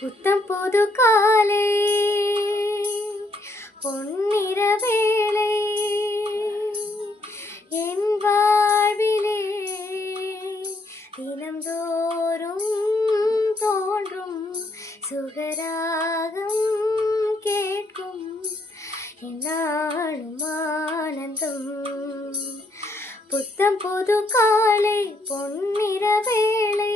புத்தம் புது காலை பொன்னிற வேளை என் வாழ்விலே தினம்தோறும் தோன்றும் சுகராகம் கேட்கும் என்னாலும் ஆனந்தம். புத்தம் புது காலை பொன்னிற வேளை.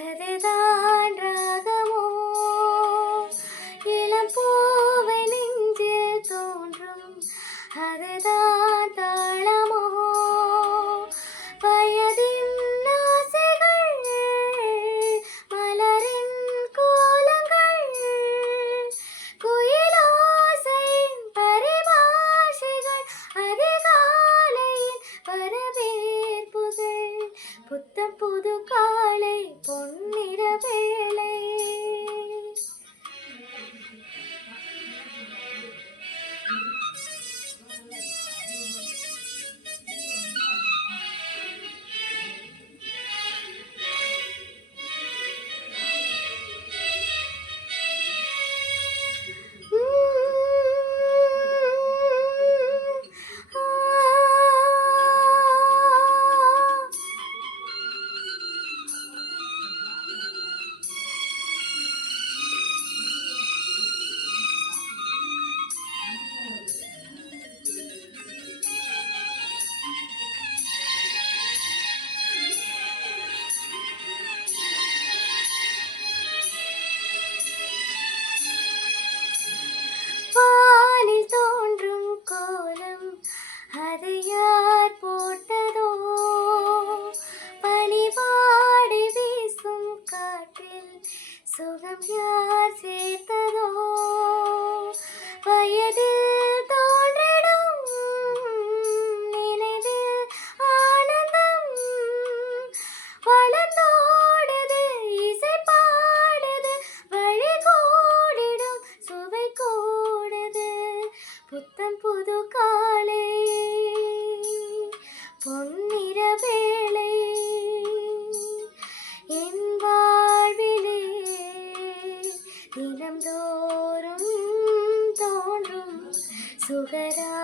அதுதான் ராகமோ, இளம் பூவை நெஞ்சில் தோன்றும் அதுதான் தாளமோ, வயதின் ஆசைகள் மலரின் கோலங்கள், குயிலோசையின் பரிபாஷைகள், அதிகாலையின் வரவேற்புகள். புத்தம் புது காலை பொன்னிற வேளை. வானில் தோன்றும் கோலம் அதை யார் போட்டதோ, பனிவாடை வீசும் காற்றில் சுகம் யார் சேர்த்ததோ, வயதில் தோன்றிடும் நினைவில் ஆனந்தம் வளர்ந்தோடுது, இசை பாடுது, வழி கூடிடும் சுவை கூடுது. புத்தம் புது காலை பொன்னிற வேளை என் வாழ்விலே தினம்தோறும் தோன்றும் சுகரா